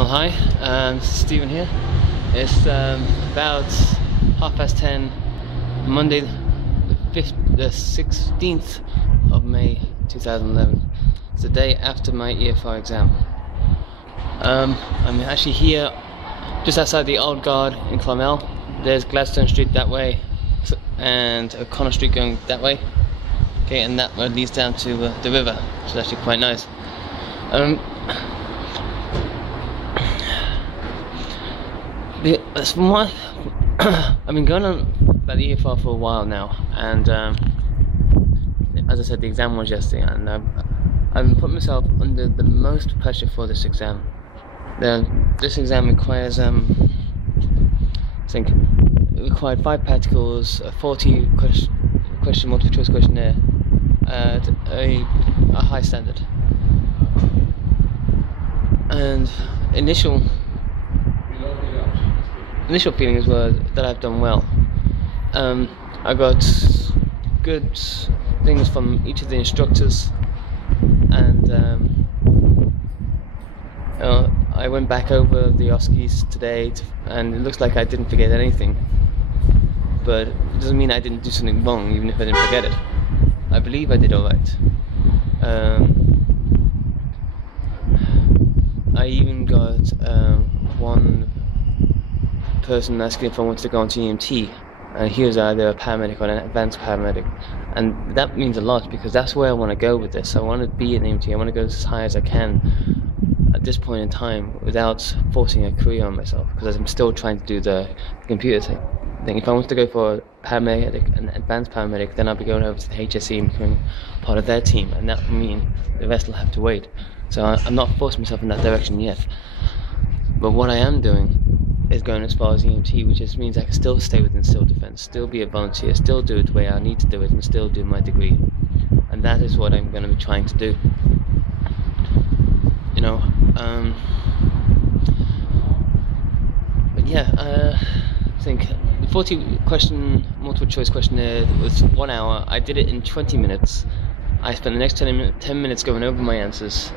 Oh hi, Stephen here. It's about 10:30, Monday the 16th of May 2011. It's the day after my EFR exam. I'm actually here just outside the Old Guard in Clonmel. There's Gladstone Street that way and O'Connor Street going that way. Okay, and that road leads down to the river, which is actually quite nice. From what I've been going on about the EFR for a while now, and as I said, the exam was yesterday, and I've been putting myself under the most pressure for this exam. This exam requires, I think, it required 5 practicals, a 40 question multiple choice questionnaire at a high standard. And initial feelings were that I've done well. I got good things from each of the instructors, and I went back over the OSCEs today, and it looks like I didn't forget anything. But it doesn't mean I didn't do something wrong, even if I didn't forget it. I believe I did alright. I even got one person asking if I wanted to go into EMT, and he was either a paramedic or an advanced paramedic, and that means a lot because that's where I want to go with this. I want to be an EMT. I want to go as high as I can at this point in time without forcing a career on myself, because I'm still trying to do the computer thing. If I want to go for a paramedic, an advanced paramedic, then I'll be going over to the HSE and becoming part of their team, and that will mean the rest will have to wait. So I'm not forcing myself in that direction yet. But what I am doing is going as far as EMT, which just means I can still stay within civil defence, still be a volunteer, still do it the way I need to do it, and still do my degree. And that is what I'm going to be trying to do. You know, but yeah, I think the 40 question multiple choice questionnaire was 1 hour. I did it in 20 minutes. I spent the next 10 minutes going over my answers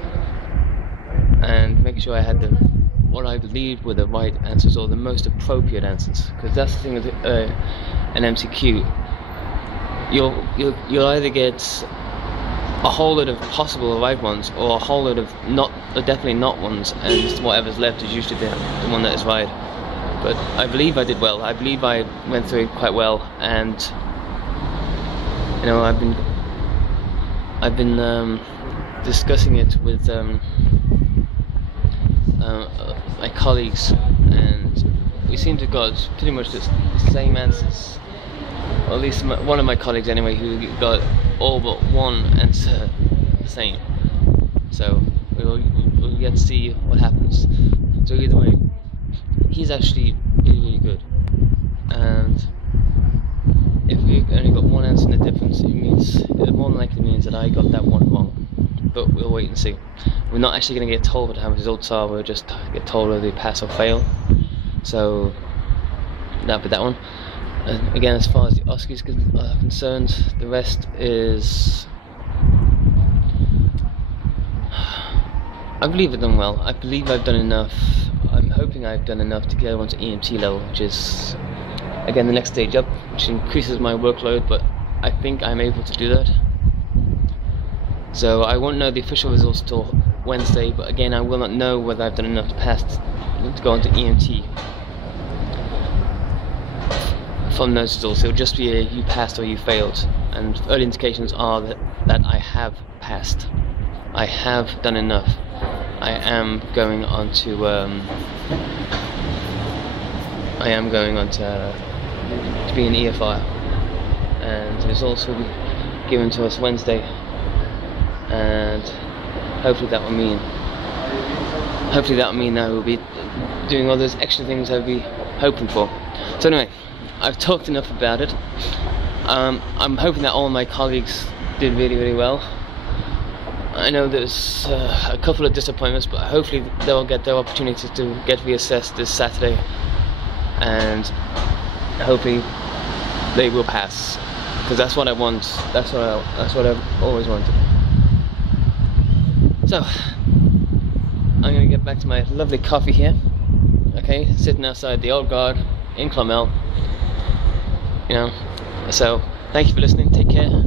and making sure I had what I believed were the right answers, or the most appropriate answers. Because that's the thing with an MCQ. You'll either get a whole lot of possible right ones, or a whole lot of definitely not ones, and just whatever's left is usually the one that is right. But I believe I did well. I believe I went through it quite well, and you know, I've been discussing it with my colleagues, and we seem to have got pretty much the same answers, or at least one of my colleagues anyway, who got all but one answer the same. So we'll get to see what happens. So either way, he's actually really good, and if we only got one answer in the difference, it more than likely means that I got that one wrong. But we'll wait and see. We're not actually going to get told what how the results are, we'll just get told whether they pass or fail. So that'll be that one. And again, as far as the OSCEs are concerned, the rest is, I believe I've done well. I believe I've done enough. I'm hoping I've done enough to get everyone to EMT level, which is again the next stage up, which increases my workload, but I think I'm able to do that. So I won't know the official results till Wednesday, but again I will not know whether I've done enough to pass to go into EMT from those results. It'll just be a you passed or you failed, and early indications are that I have passed. I have done enough. I am going on to be an EFR, and the results will be given to us Wednesday, and hopefully that will mean I will be doing all those extra things I'll be hoping for. So anyway, I've talked enough about it. I'm hoping that all of my colleagues did really, really well. I know there's a couple of disappointments, but hopefully they'll get their opportunity to get reassessed this Saturday, and hopefully they will pass, because that's what I want. That's what I've always wanted. So I'm going to get back to my lovely coffee here. Okay, sitting outside the Old Guard in Clonmel. You know, so thank you for listening. Take care.